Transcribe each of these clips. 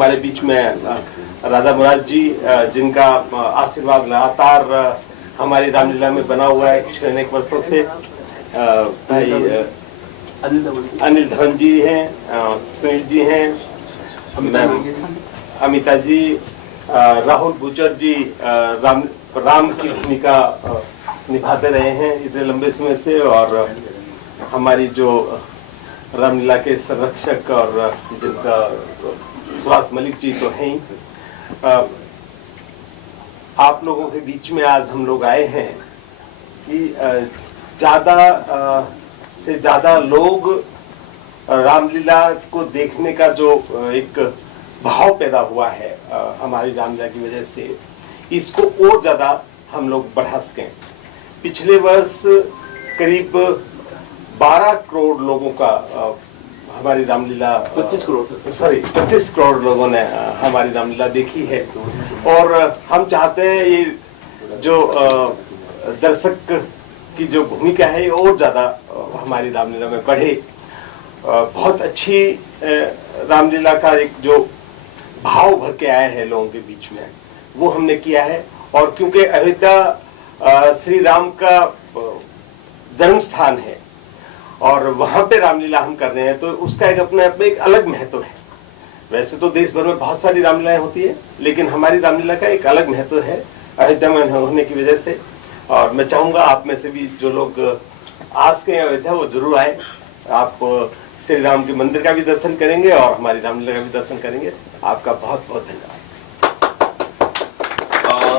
हमारे बीच में राधा मुराद जी, जिनका आशीर्वाद लगातार हमारी रामलीला में बना हुआ है पिछले अनेक वर्षों से। भाई अनिल धवन जी हैं, सुनील जी हैं, अमिता जी, राहुल गुजर जी राम की भूमिका निभाते रहे हैं इतने लंबे समय से, और हमारी जो रामलीला के संरक्षक और जिनका सुभाष मलिक जी तो हैं ही। आप लोगों के बीच में आज हम लोग आए हैं कि ज्यादा से ज्यादा लोग रामलीला को देखने का जो एक भाव पैदा हुआ है हमारी रामलीला की वजह से, इसको और ज्यादा हम लोग बढ़ा सकें। पिछले वर्ष करीब 12 करोड़ लोगों का हमारी रामलीला 25 करोड़ लोगों ने हमारी रामलीला देखी है, और हम चाहते हैं ये जो दर्शक की जो भूमिका है ये और ज्यादा हमारी रामलीला में बढ़े। बहुत अच्छी रामलीला का एक जो भाव भर के आया है लोगों के बीच में, वो हमने किया है। और क्योंकि अयोध्या श्री राम का जन्म स्थान है और वहां पे रामलीला हम कर रहे हैं, तो उसका एक अपने आप में एक अलग महत्व है। वैसे तो देश भर में बहुत सारी रामलीलाएं होती है, लेकिन हमारी रामलीला का एक अलग महत्व है अयोध्या में होने की वजह से। और मैं चाहूंगा आप में से भी जो लोग आज के अयोध्या वो जरूर आए। आप श्री राम के मंदिर का भी दर्शन करेंगे और हमारी रामलीला का भी दर्शन करेंगे। आपका बहुत बहुत धन्यवाद।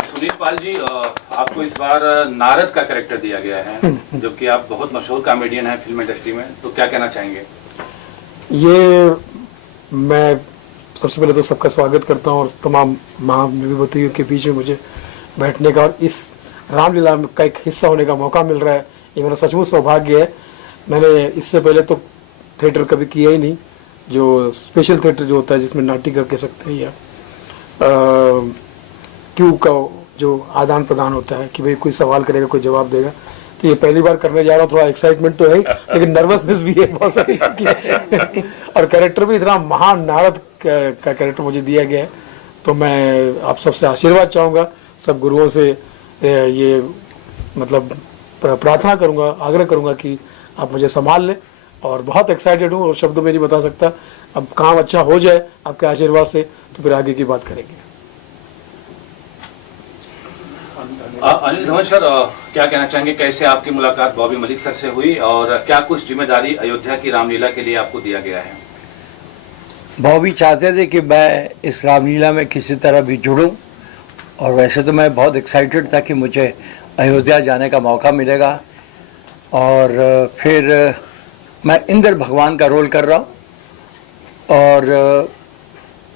सुनील पाल जी, आपको इस बार नारद का कैरेक्टर दिया गया है, जबकि आप बहुत मशहूर कॉमेडियन हैं फिल्म इंडस्ट्री में, तो क्या कहना चाहेंगे? ये मैं सबसे पहले तो सबका स्वागत करता हूँ और तमाम महाविभूतियों के बीच में मुझे बैठने का और इस रामलीला का एक हिस्सा होने का मौका मिल रहा है, ये मेरा सचमुच सौभाग्य है। मैंने इससे पहले तो थिएटर कभी किया ही नहीं, जो स्पेशल थिएटर जो होता है जिसमें नाटिका कह सकते हैं या क्यों का जो आदान प्रदान होता है कि भाई कोई सवाल करेगा कोई जवाब देगा, तो ये पहली बार करने जा रहा हूँ। थोड़ा एक्साइटमेंट तो है ही, लेकिन नर्वसनेस भी है बहुत सारी और कैरेक्टर भी इतना महान नारद का कैरेक्टर मुझे दिया गया है, तो मैं आप सबसे आशीर्वाद चाहूँगा, सब गुरुओं से ये मतलब प्रार्थना करूँगा, आग्रह करूँगा कि आप मुझे संभाल लें। और बहुत एक्साइटेड हूँ और शब्दों में नहीं बता सकता। अब काम अच्छा हो जाए आपके आशीर्वाद से तो फिर आगे की बात करेंगे। अनिल धवन सर, क्या कहना चाहेंगे, कैसे आपकी मुलाकात बॉबी मलिक सर से हुई और क्या कुछ जिम्मेदारी अयोध्या की रामलीला के लिए आपको दिया गया है? बॉबी चाहते थे कि मैं इस रामलीला में किसी तरह भी जुड़ूं, और वैसे तो मैं बहुत एक्साइटेड था कि मुझे अयोध्या जाने का मौका मिलेगा। और फिर मैं इंद्र भगवान का रोल कर रहा हूँ और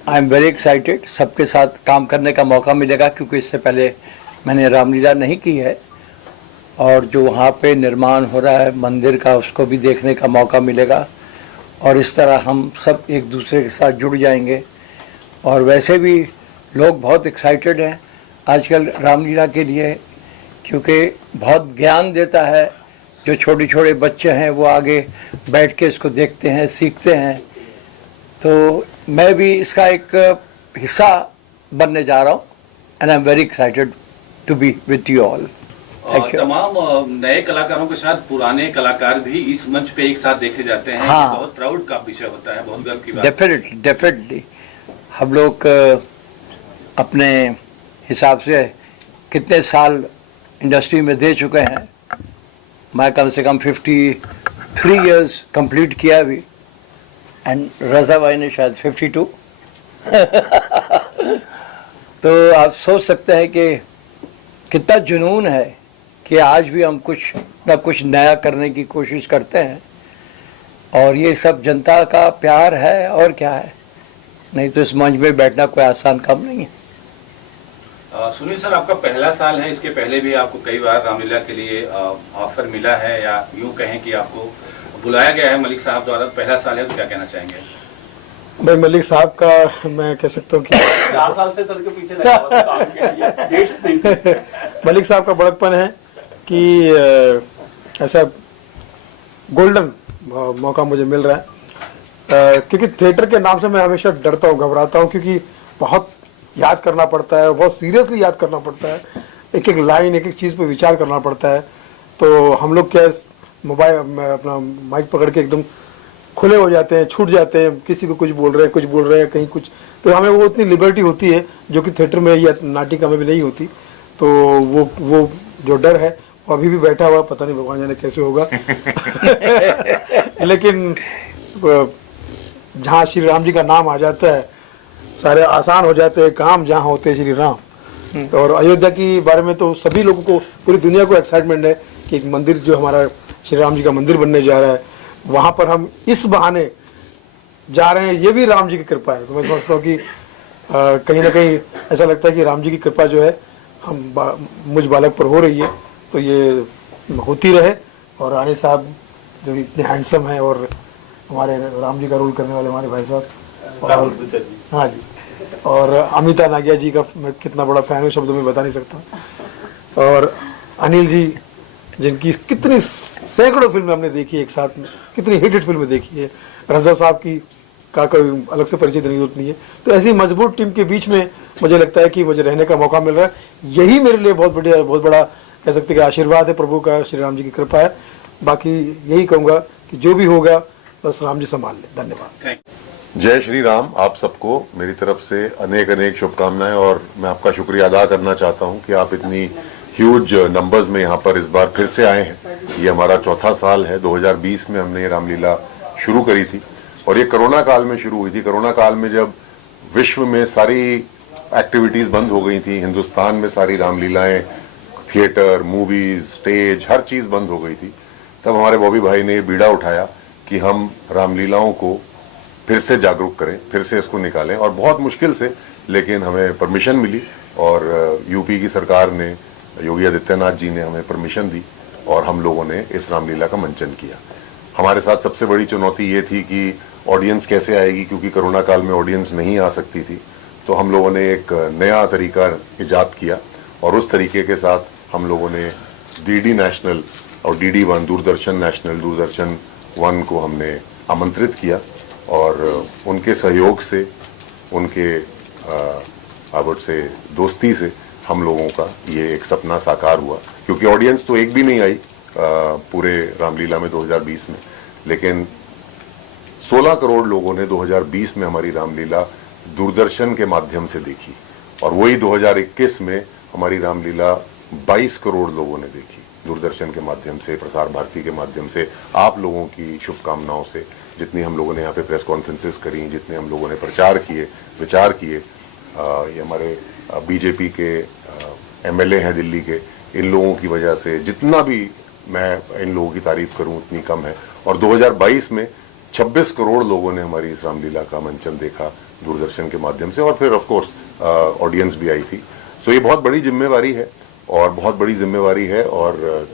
आई एम वेरी एक्साइटेड। सबके साथ काम करने का मौका मिलेगा क्योंकि इससे पहले मैंने रामलीला नहीं की है, और जो वहाँ पे निर्माण हो रहा है मंदिर का उसको भी देखने का मौका मिलेगा, और इस तरह हम सब एक दूसरे के साथ जुड़ जाएंगे। और वैसे भी लोग बहुत एक्साइटेड हैं आजकल रामलीला के लिए, क्योंकि बहुत ज्ञान देता है। जो छोटे छोटे बच्चे हैं वो आगे बैठ के इसको देखते हैं, सीखते हैं। तो मैं भी इसका एक हिस्सा बनने जा रहा हूँ, and I am very excited to be with you all. तमाम नए कलाकारों के साथ पुराने कलाकार भी इस मंच पे एक साथ देखे जाते हैं। हाँ, बहुत प्राउड का विषय होता है, बहुत गर्व की बात। डेफिनेटली हम लोग अपने हिसाब से कितने साल इंडस्ट्री में दे चुके हैं। मैं कम से कम 53 इयर्स कंप्लीट किया अभी, एंड रज़ा भाई ने शायद 52 तो आप सोच सकते हैं कि कितना जुनून है कि आज भी हम कुछ ना कुछ नया करने की कोशिश करते हैं, और ये सब जनता का प्यार है और क्या है, नहीं तो इस मंच में बैठना कोई आसान काम नहीं है। सुनील सर, आपका पहला साल है, इसके पहले भी आपको कई बार रामलीला के लिए ऑफर मिला है, या यूँ कहें कि आपको बुलाया गया है मलिक साहब द्वारा। पहला साल है तो क्या कहना चाहेंगे? भाई मलिक साहब का मैं कह सकता हूँ कि 4 साल से सर के पीछे लगा हुआ था काम के लिए, डेट्स नहीं थे। मलिक साहब का बड़कपन है कि ऐसा गोल्डन मौका मुझे मिल रहा है, क्योंकि थिएटर के नाम से मैं हमेशा डरता हूँ, घबराता हूँ, क्योंकि बहुत याद करना पड़ता है, बहुत सीरियसली याद करना पड़ता है, एक एक लाइन, एक एक चीज़ पे विचार करना पड़ता है। तो हम लोग क्या मोबाइल अपना माइक पकड़ के एकदम खुले हो जाते हैं, छूट जाते हैं, किसी को कुछ बोल रहे हैं कहीं कुछ, तो हमें वो उतनी लिबर्टी होती है जो कि थिएटर में या नाटिका में भी नहीं होती। तो वो जो डर है वो अभी भी बैठा हुआ, पता नहीं भगवान जाने कैसे होगा। लेकिन जहाँ श्री राम जी का नाम आ जाता है, सारे आसान हो जाते हैं काम, जहाँ होते हैं श्री राम। और अयोध्या के बारे में तो सभी लोगों को, पूरी दुनिया को एक्साइटमेंट है कि एक मंदिर जो हमारा श्री राम जी का मंदिर बनने जा रहा है, वहाँ पर हम इस बहाने जा रहे हैं, ये भी राम जी की कृपा है। तो मैं समझता हूँ कि कहीं ना कहीं ऐसा लगता है कि राम जी की कृपा जो है मुझ बालक पर हो रही है, तो ये होती रहे। और रानी साहब जो इतने हैंडसम हैं, और हमारे राम जी का रोल करने वाले हमारे भाई साहब, और हाँ जी, और अमिता नागिया जी का मैं कितना बड़ा फैन हूँ, शब्दों में बता नहीं सकता। और अनिल जी, जिनकी कितनी सैकड़ों फिल्में हमने देखी है एक साथ में, कितनी हिट फिल्में देखी है। रजा साहब की का कोई अलग से परिचय देने की जरूरत नहीं है। तो ऐसी मजबूत टीम के बीच में मुझे लगता है कि मुझे रहने का मौका मिल रहा है, यही मेरे लिए बहुत बड़ा कह सकते हैं कि आशीर्वाद है प्रभु का, श्री राम जी की कृपा है। बाकी यही कहूँगा कि जो भी होगा बस राम जी संभाल ले। धन्यवाद। जय श्री राम। आप सबको मेरी तरफ से अनेक अनेक शुभकामनाएं, और मैं आपका शुक्रिया अदा करना चाहता हूं कि आप इतनी ह्यूज नंबर्स में यहाँ पर इस बार फिर से आए हैं। ये हमारा चौथा साल है। 2020 में हमने ये रामलीला शुरू करी थी, और ये कोरोना काल में शुरू हुई थी। कोरोना काल में जब विश्व में सारी एक्टिविटीज़ बंद हो गई थी, हिंदुस्तान में सारी रामलीलाएं, थिएटर, मूवीज, स्टेज, हर चीज़ बंद हो गई थी, तब हमारे बॉबी भाई ने बीड़ा उठाया कि हम रामलीलाओं को फिर से जागरूक करें, फिर से इसको निकालें। और बहुत मुश्किल से, लेकिन हमें परमिशन मिली, और यूपी की सरकार ने, योगी आदित्यनाथ जी ने हमें परमिशन दी, और हम लोगों ने इस रामलीला का मंचन किया। हमारे साथ सबसे बड़ी चुनौती ये थी कि ऑडियंस कैसे आएगी, क्योंकि कोरोना काल में ऑडियंस नहीं आ सकती थी। तो हम लोगों ने एक नया तरीका इजाद किया, और उस तरीके के साथ हम लोगों ने डीडी नेशनल और DD1 दूरदर्शन नेशनल, दूरदर्शन 1 को हमने आमंत्रित किया, और उनके सहयोग से, उनके आवड़ से, दोस्ती से हम लोगों का ये एक सपना साकार हुआ। क्योंकि ऑडियंस तो एक भी नहीं आई पूरे रामलीला में 2020 में, लेकिन 16 करोड़ लोगों ने 2020 में हमारी रामलीला दूरदर्शन के माध्यम से देखी, और वही 2021 में हमारी रामलीला 22 करोड़ लोगों ने देखी दूरदर्शन के माध्यम से, प्रसार भारती के माध्यम से, आप लोगों की शुभकामनाओं से। जितनी हम लोगों ने यहाँ पे प्रेस कॉन्फ्रेंसेस करी, जितने हम लोगों ने प्रचार किए, विचार किए, ये हमारे बीजेपी के MLA हैं दिल्ली के, इन लोगों की वजह से जितना भी मैं इन लोगों की तारीफ करूं उतनी कम है। और 2022 में 26 करोड़ लोगों ने हमारी इस रामलीला का मंचन देखा दूरदर्शन के माध्यम से, और फिर ऑफ कोर्स ऑडियंस भी आई थी। सो ये बहुत बड़ी जिम्मेवारी है, और बहुत बड़ी जिम्मेवारी है, और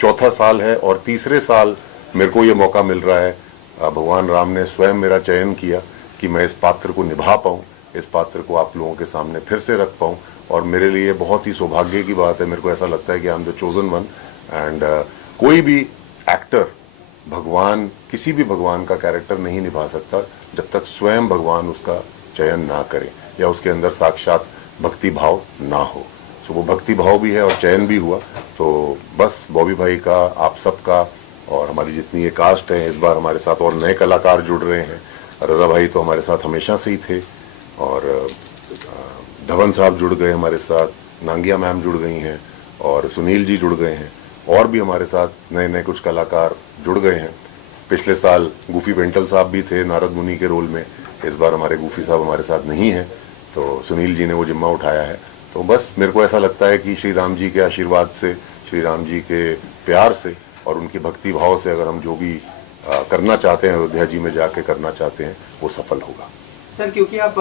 चौथा साल है, और तीसरे साल मेरे को ये मौका मिल रहा है। भगवान राम ने स्वयं मेरा चयन किया कि मैं इस पात्र को निभा पाऊँ, इस पात्र को आप लोगों के सामने फिर से रख पाऊँ, और मेरे लिए बहुत ही सौभाग्य की बात है। मेरे को ऐसा लगता है कि I am the chosen one, and कोई भी एक्टर भगवान, किसी भी भगवान का कैरेक्टर नहीं निभा सकता जब तक स्वयं भगवान उसका चयन ना करे, या उसके अंदर साक्षात भक्ति भाव ना हो। सो वो भक्ति भाव भी है और चयन भी हुआ। तो बस बॉबी भाई का, आप सबका, और हमारी जितनी ये कास्ट है, इस बार हमारे साथ और नए कलाकार जुड़ रहे हैं। रजा भाई तो हमारे साथ हमेशा से ही थे, और धवन साहब जुड़ गए हमारे साथ, नांगिया मैम जुड़ गई हैं, और सुनील जी जुड़ गए हैं, और भी हमारे साथ नए नए कुछ कलाकार जुड़ गए हैं। पिछले साल गूफी पेंटल साहब भी थे नारद मुनि के रोल में, इस बार हमारे गूफी साहब हमारे साथ नहीं हैं, तो सुनील जी ने वो जिम्मा उठाया है। तो बस मेरे को ऐसा लगता है कि श्री राम जी के आशीर्वाद से, श्री राम जी के प्यार से, और उनकी भक्ति भाव से अगर हम जो भी करना चाहते हैं, अयोध्या जी में जाके करना चाहते हैं, वो सफल होगा। सर, क्योंकि आप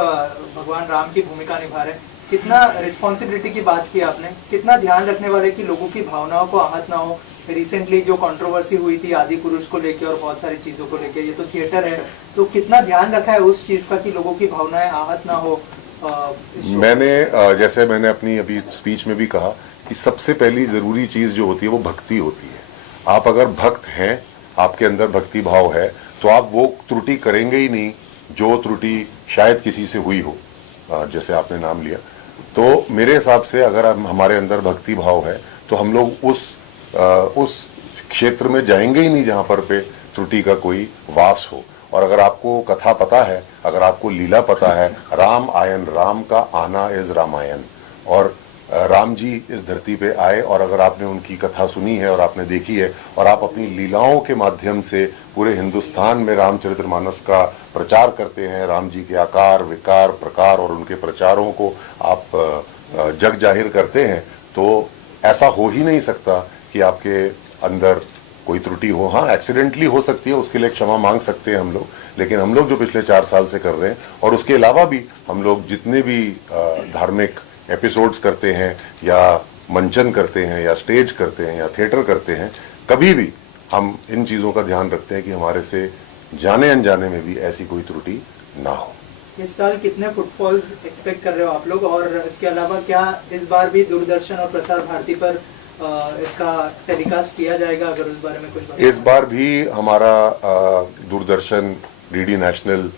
भगवान राम की भूमिका निभा रहे हैं, कितना रिस्पॉन्सिबिलिटी की बात की आपने, कितना ध्यान रखने वाले कि लोगों की भावनाओं को आहत ना हो। रिसेंटली जो कंट्रोवर्सी हुई थी आदि पुरुष को लेके और बहुत सारी चीजों को लेके, ये तो थिएटर है, तो कितना ध्यान रखा है उस चीज का कि लोगों की भावनाएं आहत ना हो। मैंने जैसे मैंने अपनी अभी स्पीच में भी कहा कि सबसे पहली जरूरी चीज जो होती है वो भक्ति होती है। आप अगर भक्त हैं, आपके अंदर भक्ति भाव है तो आप वो त्रुटि करेंगे ही नहीं जो त्रुटि शायद किसी से हुई हो, जैसे आपने नाम लिया। तो मेरे हिसाब से अगर हमारे अंदर भक्ति भाव है तो हम लोग उस क्षेत्र में जाएंगे ही नहीं जहां पर पे त्रुटि का कोई वास हो। और अगर आपको कथा पता है, अगर आपको लीला पता है, राम आयन, राम का आना इज रामायण, और राम जी इस धरती पे आए और अगर आपने उनकी कथा सुनी है और आपने देखी है और आप अपनी लीलाओं के माध्यम से पूरे हिंदुस्तान में रामचरितमानस का प्रचार करते हैं, राम जी के आकार विकार प्रकार और उनके प्रचारों को आप जग जाहिर करते हैं, तो ऐसा हो ही नहीं सकता कि आपके अंदर कोई त्रुटि हो। हाँ, एक्सीडेंटली हो सकती है, उसके लिए क्षमा मांग सकते हैं हम लोग, लेकिन हम लोग जो पिछले 4 साल से कर रहे हैं और उसके अलावा भी हम लोग जितने भी धार्मिक एपिसोड्स करते हैं या मंचन करते हैं या स्टेज करते हैं या थिएटर करते हैं, कभी भी हम इन चीज़ों का ध्यान रखते हैं कि हमारे से जाने अनजाने में भी ऐसी कोई त्रुटि ना हो। इस साल कितने फुटफॉल्स एक्सपेक्ट कर रहे हो आप लोग, और इसके अलावा क्या इस बार भी दूरदर्शन और प्रसार भारती पर इसका टेलीकास्ट किया जाएगा, अगर उस बारे में कुछ बताएं? इस बार भी हमारा Doordarshan, DD national,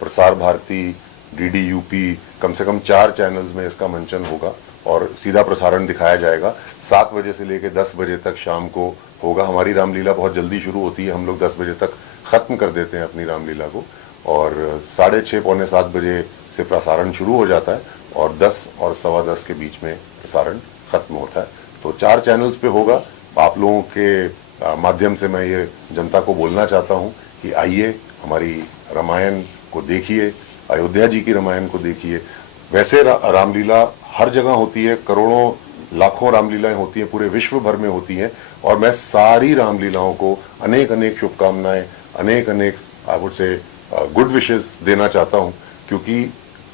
Prasar Bharati, DD UP, कम से कम 4 चैनल्स में इसका मंचन होगा और सीधा प्रसारण दिखाया जाएगा। 7 बजे से लेकर 10 बजे तक शाम को होगा। हमारी रामलीला बहुत जल्दी शुरू होती है, हम लोग 10 बजे तक ख़त्म कर देते हैं अपनी रामलीला को, और 6:30 पौने 7 बजे से प्रसारण शुरू हो जाता है और 10 और 10:15 के बीच में प्रसारण ख़त्म होता है। तो 4 चैनल्स पे होगा। आप लोगों के माध्यम से मैं ये जनता को बोलना चाहता हूँ कि आइए, हमारी रामायण को देखिए, अयोध्या जी की रामायण को देखिए। वैसे रामलीला हर जगह होती है, करोड़ों लाखों रामलीलाएं होती हैं, पूरे विश्व भर में होती हैं, और मैं सारी रामलीलाओं को अनेक अनेक शुभकामनाएं, अनेक अनेक I would say good wishes देना चाहता हूं, क्योंकि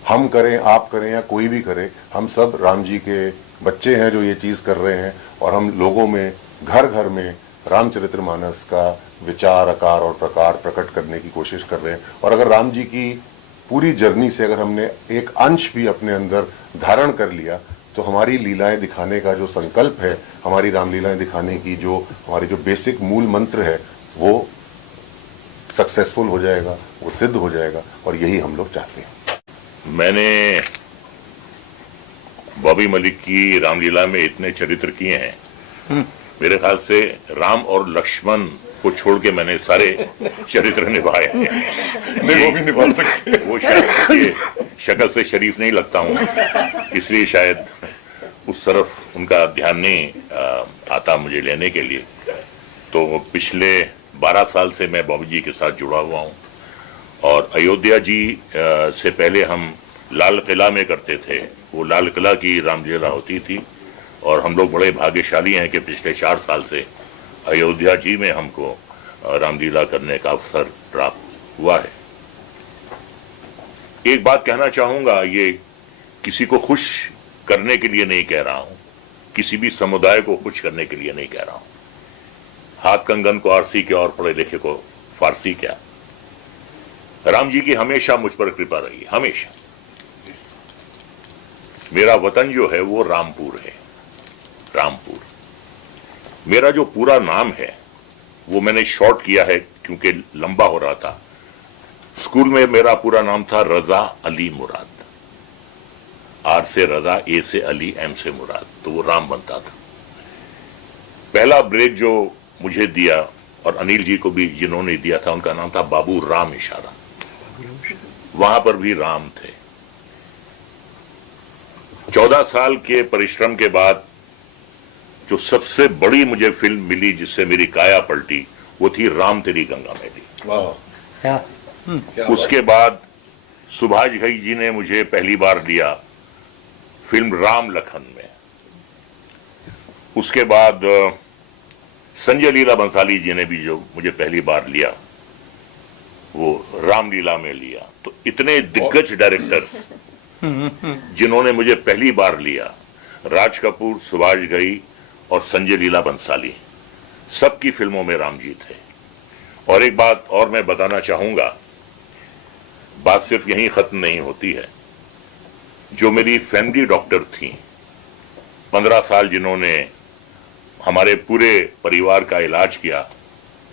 हम करें, आप करें या कोई भी करे, हम सब राम जी के बच्चे हैं जो ये चीज़ कर रहे हैं, और हम लोगों में घर घर में रामचरितमानस का विचार, आकार और प्रकार प्रकट करने की कोशिश कर रहे हैं। और अगर राम जी की पूरी जर्नी से अगर हमने एक अंश भी अपने अंदर धारण कर लिया, तो हमारी लीलाएं दिखाने का जो संकल्प है, हमारी रामलीलाएं दिखाने की जो हमारी जो बेसिक मूल मंत्र है, वो सक्सेसफुल हो जाएगा, वो सिद्ध हो जाएगा, और यही हम लोग चाहते हैं। मैंने बॉबी मलिक की रामलीला में इतने चरित्र किए हैं, मेरे ख्याल से राम और लक्ष्मण को छोड़ के मैंने सारे चरित्र निभाए हैं। नहीं, वो भी निभा सकते। वो शायद ये शक्ल से शरीफ नहीं लगता हूँ, इसलिए शायद उस तरफ उनका ध्यान नहीं आता मुझे लेने के लिए। तो पिछले 12 साल से मैं बॉबी जी के साथ जुड़ा हुआ हूँ, और अयोध्या जी से पहले हम लाल किला में करते थे। वो लाल किला की रामलीला होती थी, और हम लोग बड़े भाग्यशाली हैं कि पिछले 4 साल से अयोध्या जी में हमको रामलीला करने का अवसर प्राप्त हुआ है। एक बात कहना चाहूंगा, ये किसी को खुश करने के लिए नहीं कह रहा हूं, किसी भी समुदाय को खुश करने के लिए नहीं कह रहा हूं। हाथ कंगन को आरसी क्या और पढ़े लिखे को फारसी क्या। राम जी की हमेशा मुझ पर कृपा रही, हमेशा। मेरा वतन जो है वो रामपुर है, रामपुर। मेरा जो पूरा नाम है वो मैंने शॉर्ट किया है क्योंकि लंबा हो रहा था। स्कूल में मेरा पूरा नाम था रजा अली मुराद। आर से रजा, ए से अली, एम से मुराद, तो वो राम बनता था। पहला ब्रेक जो मुझे दिया, और अनिल जी को भी जिन्होंने दिया था, उनका नाम था बाबू राम इशारा। वहां पर भी राम थे। 14 साल के परिश्रम के बाद जो सबसे बड़ी मुझे फिल्म मिली जिससे मेरी काया पलटी, वो थी राम तेरी गंगा मैली। उसके बाद सुभाष घई जी ने मुझे पहली बार लिया फिल्म राम लखन में। उसके बाद संजय लीला बंसाली जी ने भी जो मुझे पहली बार लिया, वो रामलीला में लिया। तो इतने दिग्गज डायरेक्टर्स जिन्होंने मुझे पहली बार लिया, राज कपूर, सुभाष घई और संजय लीला बंसाली, सबकी फिल्मों में राम जी थे। और एक बात और मैं बताना चाहूंगा, बात सिर्फ यहीं खत्म नहीं होती है। जो मेरी फैमिली डॉक्टर थी, 15 साल जिन्होंने हमारे पूरे परिवार का इलाज किया,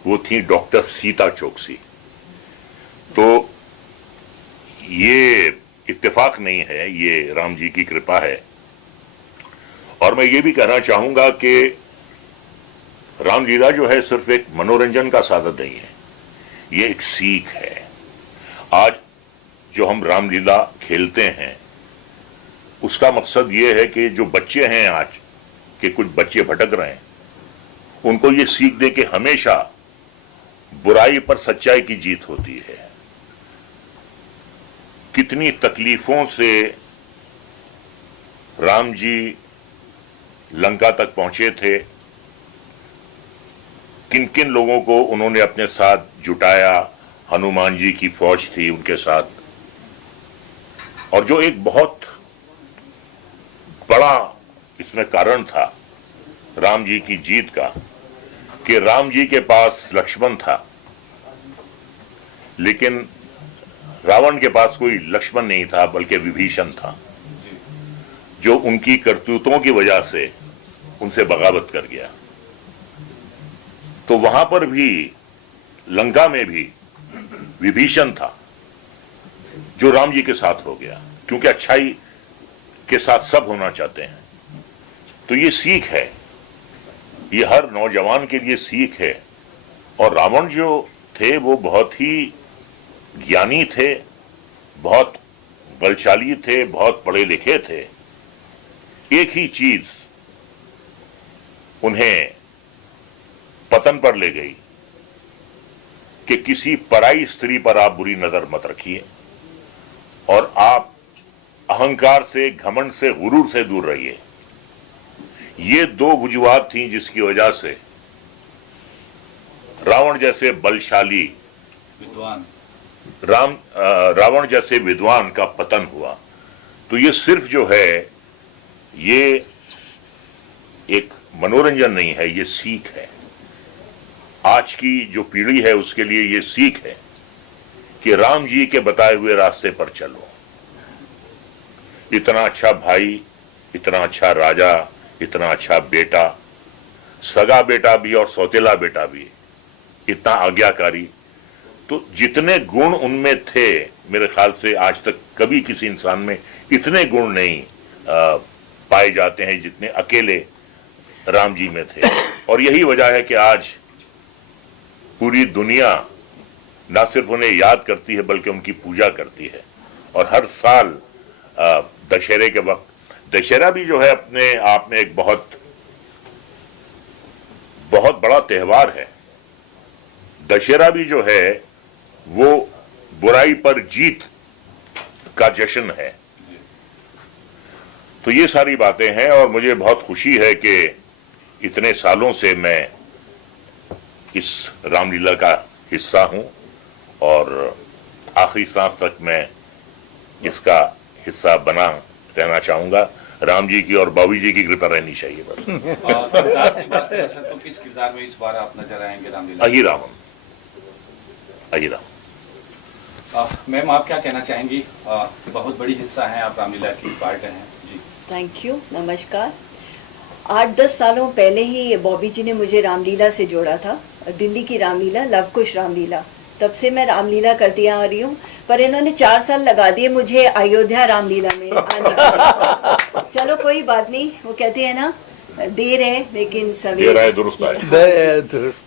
वो थी डॉक्टर सीता चोकसी। तो ये इत्तेफाक नहीं है, ये राम जी की कृपा है। और मैं ये भी कहना चाहूंगा कि रामलीला जो है सिर्फ एक मनोरंजन का साधन नहीं है, ये एक सीख है। आज जो हम रामलीला खेलते हैं उसका मकसद ये है कि जो बच्चे हैं, आज के कुछ बच्चे भटक रहे हैं, उनको ये सीख दे कि हमेशा बुराई पर सच्चाई की जीत होती है। कितनी तकलीफों से राम जी लंका तक पहुंचे थे, किन किन लोगों को उन्होंने अपने साथ जुटाया, हनुमान जी की फौज थी उनके साथ। और जो एक बहुत बड़ा इसमें कारण था राम जी की जीत का, कि राम जी के पास लक्ष्मण था, लेकिन रावण के पास कोई लक्ष्मण नहीं था, बल्कि विभीषण था, जो उनकी करतूतों की वजह से उनसे बगावत कर गया। तो वहां पर भी, लंका में भी विभीषण था जो राम जी के साथ हो गया, क्योंकि अच्छाई के साथ सब होना चाहते हैं। तो ये सीख है, ये हर नौजवान के लिए सीख है। और रावण जो थे वो बहुत ही ज्ञानी थे, बहुत बलशाली थे, बहुत पढ़े लिखे थे। एक ही चीज उन्हें पतन पर ले गई कि किसी पराई स्त्री पर आप बुरी नजर मत रखिए और आप अहंकार से, घमंड से, गुरूर से दूर रहिए। ये दो वजूहात थी जिसकी वजह से रावण जैसे बलशाली विद्वान रावण जैसे विद्वान का पतन हुआ। तो ये सिर्फ जो है ये एक मनोरंजन नहीं है, ये सीख है। आज की जो पीढ़ी है उसके लिए ये सीख है कि राम जी के बताए हुए रास्ते पर चलो। इतना अच्छा भाई, इतना अच्छा राजा, इतना अच्छा बेटा, सगा बेटा भी और सौतेला बेटा भी, इतना आज्ञाकारी। तो जितने गुण उनमें थे, मेरे ख्याल से आज तक कभी किसी इंसान में इतने गुण नहीं पाए जाते हैं जितने अकेले राम जी में थे। और यही वजह है कि आज पूरी दुनिया ना सिर्फ उन्हें याद करती है बल्कि उनकी पूजा करती है। और हर साल दशहरे के वक्त, दशहरा भी जो है अपने आप में एक बहुत बहुत बड़ा त्योहार है। दशहरा भी जो है वो बुराई पर जीत का जश्न है। तो ये सारी बातें हैं और मुझे बहुत खुशी है कि इतने सालों से मैं इस रामलीला का हिस्सा हूं और आखिरी सांस तक मैं इसका हिस्सा बना रहना चाहूंगा। राम जी की और बाबू जी की कृपा रहनी चाहिए बस। किरदार की बात करें सर, तो किस किरदार में इस बार आप नजर आएंगे रामलीला? अहिरावण। मैम आप क्या कहना चाहेंगी? बहुत बड़ी हिस्सा है आप रामलीला की पार्ट हैं जी। थैंक यू, नमस्कार। 8-10 सालों पहले ही बॉबी जी ने मुझे रामलीला से जोड़ा था, दिल्ली की रामलीला, लवकुश रामलीला। तब से मैं रामलीला करती आ रही हूँ, पर इन्होंने 4 साल लगा दिए मुझे अयोध्या रामलीला में आने के। चलो कोई बात नहीं, वो कहते हैं ना, देर है लेकिन सवेरे दुरुस्त आए।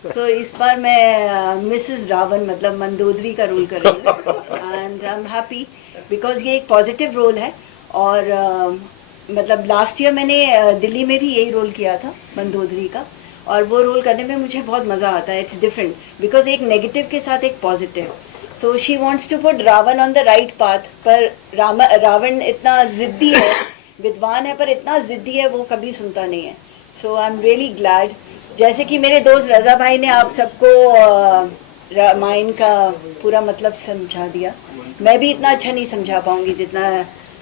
सो इस बार मैं मिसेस रावण मतलब मंदोदरी का रोल कर रही हूँ and I am happy because ये एक पॉजिटिव रोल है। और मतलब लास्ट ईयर मैंने दिल्ली में भी यही रोल किया था मंदोदरी का, और वो रोल करने में मुझे बहुत मज़ा आता है। इट्स डिफरेंट बिकॉज एक नेगेटिव के साथ एक positive. So she wants to put Ravana on the right path, पर रावण इतना ज़िद्दी है, विद्वान है पर इतना ज़िद्दी है वो कभी सुनता नहीं है। सो आई एम रियली ग्लैड, जैसे कि मेरे दोस्त रज़ा भाई ने आप सबको रामायण का पूरा मतलब समझा दिया, मैं भी इतना अच्छा नहीं समझा पाऊंगी जितना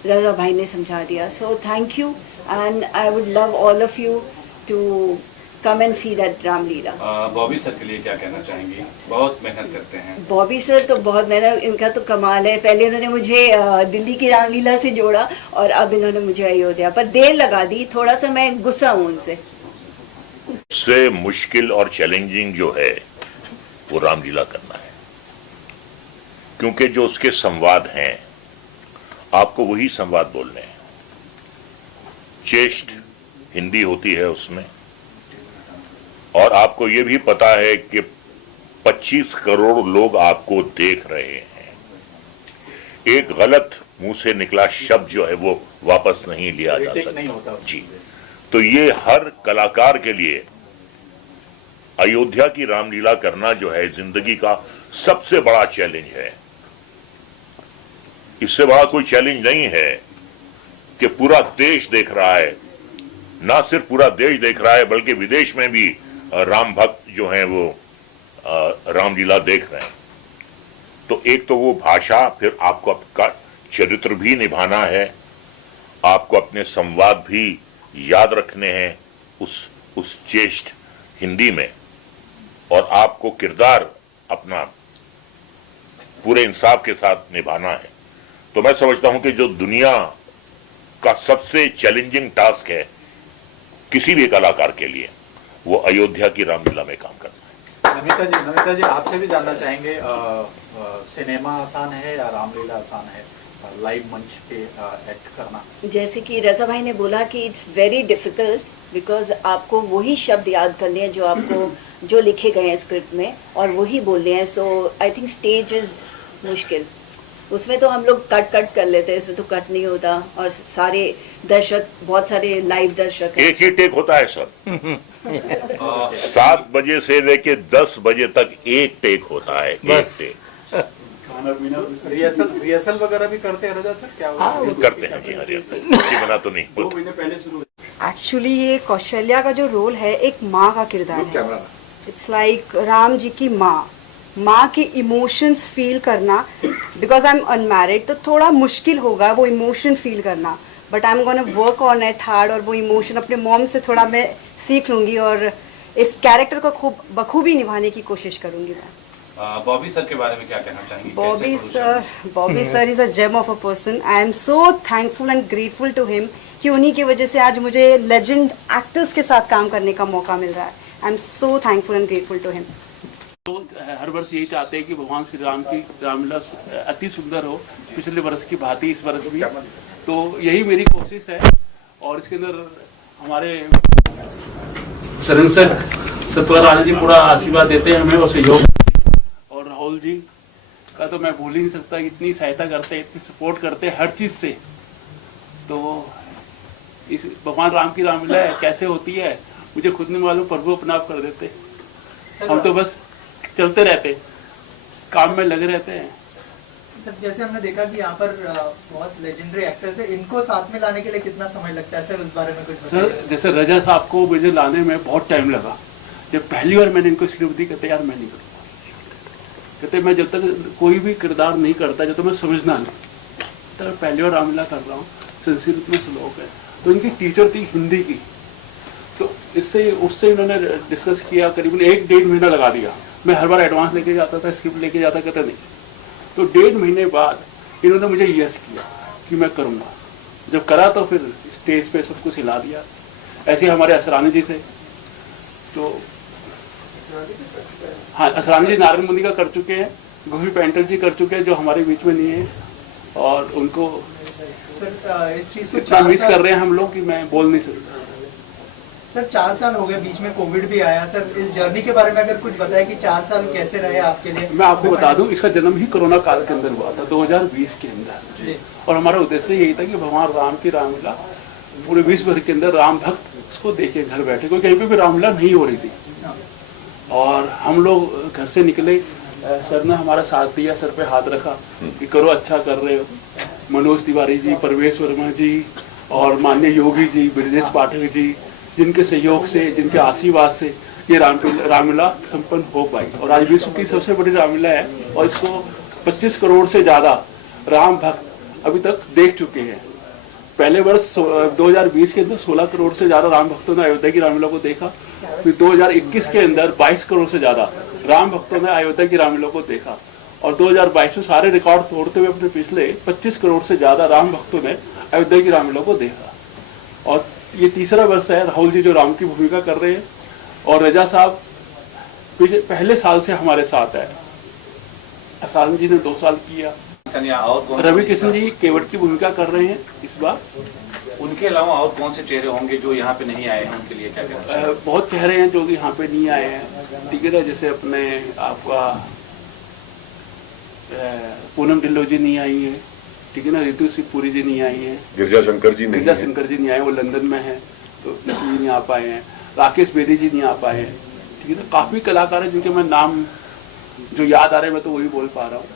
रज़ा भाई ने समझा दिया। So thank you and I would love all of you to come and see that Ramlila. Bobby sir के लिए क्या कहना चाहेंगी? बहुत मेहनत करते हैं बॉबी सर, तो बहुत मेहनत, इनका तो कमाल है। पहले इन्होंने मुझे दिल्ली की रामलीला से जोड़ा और अब इन्होंने मुझे अयोध्या, पर देर लगा दी, थोड़ा सा मैं गुस्सा हूँ उनसे। सबसे मुश्किल और चैलेंजिंग जो है वो रामलीला करना है, क्योंकि जो उसके संवाद हैं आपको वही संवाद बोलने हैं। चेष्ट हिंदी होती है उसमें, और आपको ये भी पता है कि 25 करोड़ लोग आपको देख रहे हैं। एक गलत मुंह से निकला शब्द जो है वो वापस नहीं लिया जा सकता जी। तो ये हर कलाकार के लिए अयोध्या की रामलीला करना जो है जिंदगी का सबसे बड़ा चैलेंज है। इससे बड़ा कोई चैलेंज नहीं है कि पूरा देश देख रहा है, ना सिर्फ पूरा देश देख रहा है बल्कि विदेश में भी राम भक्त जो हैं वो रामलीला देख रहे हैं। तो एक तो वो भाषा, फिर आपको आपका चरित्र भी निभाना है, आपको अपने संवाद भी याद रखने हैं उस चेष्ट हिंदी में, और आपको किरदार अपना पूरे इंसाफ के साथ निभाना है। तो मैं समझता हूं कि जो दुनिया का सबसे चैलेंजिंग टास्क है किसी भी कलाकार के लिए, वो अयोध्या की रामलीला में काम करना है। नमिता जी आपसे भी जानना चाहेंगे, सिनेमा आसान है या रामलीला आसान है, लाइव मंच पे एक्ट करना? जैसे कि रजा भाई ने बोला कि इट्स वेरी डिफिकल्ट बिकॉज आपको वही शब्द याद करने हैं जो आपको जो लिखे गए हैं स्क्रिप्ट में, और वही बोलने हैं। सो आई थिंक स्टेज इज मुश्किल। उसमें तो हम लोग कट कर लेते हैं, इसमें तो कट नहीं होता, और सारे दर्शक, बहुत सारे लाइव दर्शक हैं। एक ही टेक होता है सर 7 बजे से लेके 10 बजे तक एक टेक होता है, एक टेक। रिहर्सल वगैरह भी करते हैं रजा सर? क्या करते हैं जी, रिहर्सल बना तो नहीं। 2 महीने पहले शुरू। एक्चुअली ये कौशल्या का जो रोल है एक माँ का किरदार है। इट्स लाइक राम जी की माँ के इमोशंस फील करना। बिकॉज आई एम अनमैरिड तो थोड़ा मुश्किल होगा वो इमोशन फील करना, but I am gonna work on it hard, और वो इमोशन अपने मॉम से थोड़ा मैं सीख लूँगी और इस कैरेक्टर को खूब बखूबी निभाने की कोशिश करूँगी मैं। बॉबी सर के बारे में क्या कहना चाहेंगे? Bobby sir is a gem of a person. I am so thankful and grateful to him कि उन्हीं की वजह से आज मुझे लेजेंड एक्टर्स के साथ काम करने का मौका मिल रहा है। I am so thankful and grateful to him. तो हर वर्ष यही चाहते हैं कि भगवान श्री राम की रामलीला अति सुंदर हो, पिछले वर्ष की भांति इस वर्ष भी। तो यही मेरी कोशिश है, और इसके अंदर हमारे शरण सत्वर राणा जी पूरा आशीर्वाद देते हैं हमें और सहयोग, और राहुल जी का तो मैं भूल ही नहीं सकता, इतनी सहायता करते हैं, इतनी सपोर्ट करते हैं हर चीज़ से। तो इस भगवान राम की रामलीला कैसे होती है मुझे खुद नहीं मालूम, प्रभु अपने आप कर देते। हम तो बस चलते रहते, काम में लगे रहते हैं। सर जैसे हमने देखा कि यहाँ पर बहुत लेजेंडरी एक्टर्स है, इनको साथ में लाने के लिए कितना समय लगता है सर, उस बारे में कुछ बताइए। सर जैसे रजा साहब को मुझे लाने में बहुत टाइम लगा। जब पहली बार मैंने इनको स्क्रिप्ट दी, कहते यार मैं नहीं करूँगा, कहते मैं जब तक कोई भी किरदार नहीं करता जब तक मैं समझना नहीं, तो मैं पहली बार रामलीला कर रहा हूँ, संस्कृत में श्लोक है। तो इनकी टीचर थी हिंदी की, तो इससे उससे इन्होंने डिस्कस किया, करीबन 1-1.5 महीना लगा दिया। मैं हर बार एडवांस लेके जाता था, स्क्रिप्ट लेके जाता, कहते नहीं। तो 1.5 महीने बाद इन्होंने मुझे यस किया कि मैं करूँगा। जब करा तो फिर स्टेज पे सब कुछ हिला दिया। ऐसे हमारे असरानी जी थे, तो हाँ असरानी जी नारायण मुनि का कर चुके हैं, गोभी पेंटर जी कर चुके हैं जो हमारे बीच में नहीं है, और उनको सर इस चीज को इतना मिस कर रहे हैं हम लोग कि मैं बोल नहीं सकता। सर 4 साल हो गए, बीच में कोविड भी आया। सर इस जर्नी के बारे में अगर कुछ बताएं कि 4 साल कैसे रहे आपके लिए। मैं आपको बता दूं, इसका जन्म ही कोरोना काल के अंदर हुआ था, 2020 के अंदर, और हमारा उद्देश्य यही था कि भगवान राम की रामलीला पूरे विश्व भर के अंदर राम भक्त उसको देखे घर बैठे, कोई कहीं पे भी रामलीला नहीं हो रही थी। और हम लोग घर से निकले, सर ने हमारा साथ दिया, सर पे हाथ रखा कि करो, अच्छा कर रहे हो। मनोज तिवारी जी, परवेश वर्मा जी, और माननीय योगी जी, ब्रजेश पाठक जी, जिनके सहयोग से, जिनके आशीर्वाद से ये रामलीला संपन्न हो पाई, और आज विश्व की सबसे बड़ी रामलीला है, और इसको 25 करोड़ से ज़्यादा राम भक्त अभी तक देख चुके हैं। पहले वर्ष 2020 के अंदर 16 करोड़ से ज़्यादा राम भक्तों ने अयोध्या की रामलीला को देखा। फिर 2021 के अंदर 22 करोड़ से ज़्यादा राम भक्तों ने अयोध्या की रामलीला को देखा, और 2022 में सारे रिकॉर्ड तोड़ते हुए अपने पिछले 25 करोड़ से ज़्यादा राम भक्तों ने अयोध्या की रामलीला को देखा। और ये तीसरा वर्ष है राहुल जी जो राम की भूमिका कर रहे हैं, और रजा साहब पहले साल से हमारे साथ है। आसान जी ने 2 साल किया। और कौन रवि किशन जी केवट की भूमिका कर रहे हैं इस बार। उनके अलावा और कौन से चेहरे होंगे जो यहाँ पे नहीं आए हैं, उनके लिए क्या कहना चाहिए? बहुत चेहरे हैं जो कि यहाँ पे नहीं आए हैं, ठीक है ना। जैसे अपने आपका पूनम ढिल्लो जी नहीं आई है, ठीक है ना। रितु सिंहपुरी जी नहीं आई है, गिरजा शंकर जी गिरजा शंकर जी नहीं आए, वो लंदन में है तो इसलिए नहीं आ पाए हैं। राकेश बेदी जी नहीं आ पाए हैं, ठीक है ना। काफ़ी कलाकार हैं जिनके मैं नाम जो याद आ रहे हैं, मैं तो वही बोल पा रहा हूँ,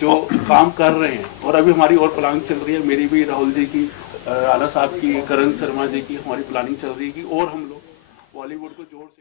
जो काम कर रहे हैं। और अभी हमारी और प्लानिंग चल रही है, मेरी भी, राहुल जी की, राणा साहब की, करण शर्मा जी की, हमारी प्लानिंग चल रही है कि और हम लोग बॉलीवुड को जोड़